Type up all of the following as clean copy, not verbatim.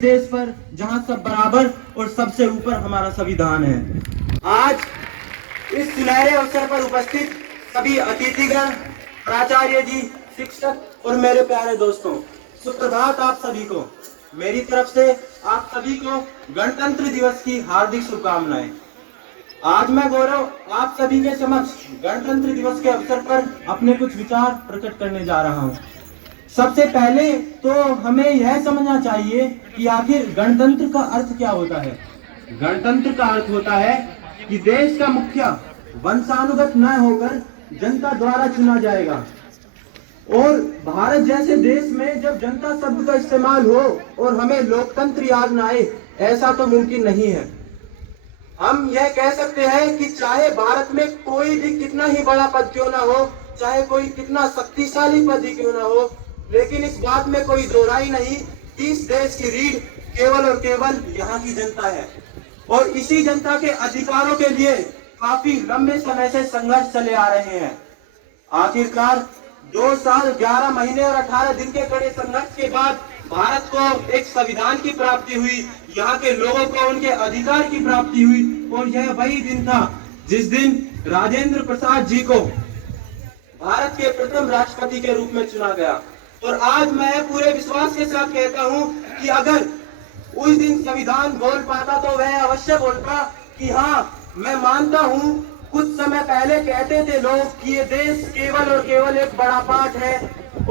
देश पर जहां सब बराबर और सबसे ऊपर हमारा संविधान है। आज इस सुनहरे अवसर पर उपस्थित सभी अतिथिगण, प्राचार्य जी, शिक्षक और मेरे प्यारे दोस्तों, सुप्रभात आप सभी को। मेरी तरफ से आप सभी को गणतंत्र दिवस की हार्दिक शुभकामनाएं। आज मैं गौरव आप सभी के समक्ष गणतंत्र दिवस के अवसर पर अपने कुछ विचार प्रकट करने जा रहा हूं। सबसे पहले तो हमें यह समझना चाहिए कि आखिर गणतंत्र का अर्थ क्या होता है। गणतंत्र का अर्थ होता है कि देश का मुखिया वंशानुगत न होकर जनता द्वारा चुना जाएगा। और भारत जैसे देश में जब जनता शब्द का इस्तेमाल हो और हमें लोकतंत्र याद न आए, ऐसा तो मुमकिन नहीं है। हम यह कह सकते हैं कि चाहे भारत में कोई भी कितना ही बड़ा पद क्यों ना हो, चाहे कोई कितना शक्तिशाली पद ही क्यों ना हो, लेकिन इस बात में कोई दो राय नहीं कि इस देश की रीढ़ केवल और केवल यहाँ की जनता है। और इसी जनता के अधिकारों के लिए काफी लंबे समय से संघर्ष चले आ रहे हैं। आखिरकार 2 साल 11 महीने और 18 दिन के कड़े संघर्ष के बाद भारत को एक संविधान की प्राप्ति हुई, यहाँ के लोगों को उनके अधिकार की प्राप्ति हुई। और यह वही दिन था जिस दिन राजेंद्र प्रसाद जी को भारत के प्रथम राष्ट्रपति के रूप में चुना गया। और आज मैं पूरे विश्वास के साथ कहता हूं कि अगर उस दिन संविधान बोल पाता तो वह अवश्य बोलता कि हाँ, मैं मानता हूं कुछ समय पहले कहते थे लोग कि ये देश केवल और केवल एक बड़ा पाठ है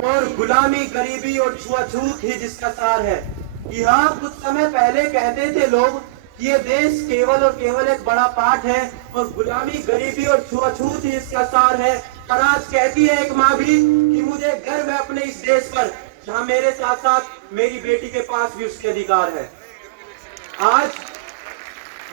और गुलामी, गरीबी और छुआछूत ही जिसका सार है। कि हाँ, कुछ समय पहले कहते थे लोग कि ये देश केवल और केवल एक बड़ा पाठ है और गुलामी, गरीबी और छुआछूत ही इसका सार है। और आज कहती है एक माँ भी कि मुझे गर्व है अपने इस देश पर, जहाँ मेरे साथ साथ मेरी बेटी के पास भी उसके अधिकार है। आज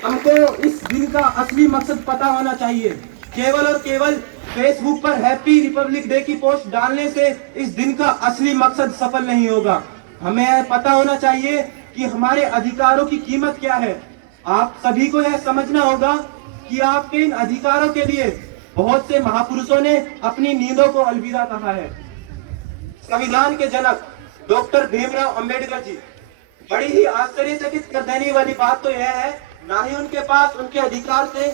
हमको इस दिन का असली मकसद पता होना चाहिए। केवल और केवल फेसबुक पर हैप्पी रिपब्लिक डे की पोस्ट डालने से इस दिन का असली मकसद सफल नहीं होगा। हमें पता होना चाहिए कि हमारे अधिकारों की कीमत क्या है। आप सभी को यह समझना होगा कि आपके इन अधिकारों के लिए बहुत से महापुरुषों ने अपनी नींदों को अलविदा कहा है। संविधान के जनक डॉक्टर भीमराव अंबेडकर जी, बड़ी ही आश्चर्यचकित कर देने वाली बात तो यह है, ना ही उनके पास उनके अधिकार थे,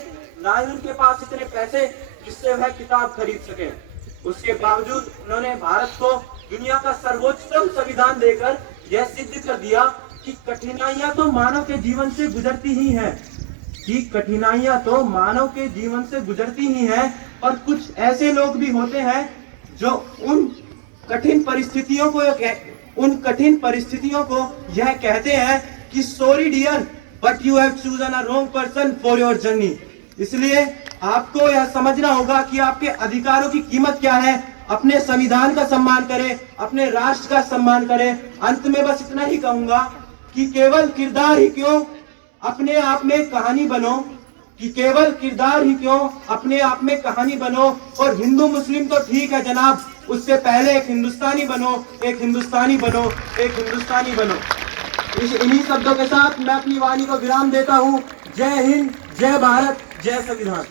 ना ही उनके पास इतने पैसे जिससे वह किताब खरीद सके। उसके बावजूद उन्होंने भारत को दुनिया का सर्वोच्चतम संविधान देकर यह सिद्ध कर दिया कि कठिनाइयां तो मानव के जीवन से गुजरती ही हैं, कि कठिनाइयां तो मानव के जीवन से गुजरती ही हैं। और कुछ ऐसे लोग भी होते हैं जो उन कठिन परिस्थितियों को यह कहते हैं कि sorry dear, but you have chosen a wrong person for your journey. इसलिए आपको यह समझना होगा कि आपके अधिकारों की कीमत क्या है। अपने संविधान का सम्मान करें, अपने राष्ट्र का सम्मान करें। अंत में बस इतना ही कहूंगा कि केवल किरदार ही क्यों अपने आप में कहानी बनो, कि केवल किरदार ही क्यों अपने आप में कहानी बनो। और हिंदू मुस्लिम तो ठीक है जनाब, उससे पहले एक हिंदुस्तानी बनो, एक हिंदुस्तानी बनो, एक हिंदुस्तानी बनो। इन्हीं शब्दों के साथ मैं अपनी वाणी को विराम देता हूँ। जय हिंद, जय भारत, जय संविधान।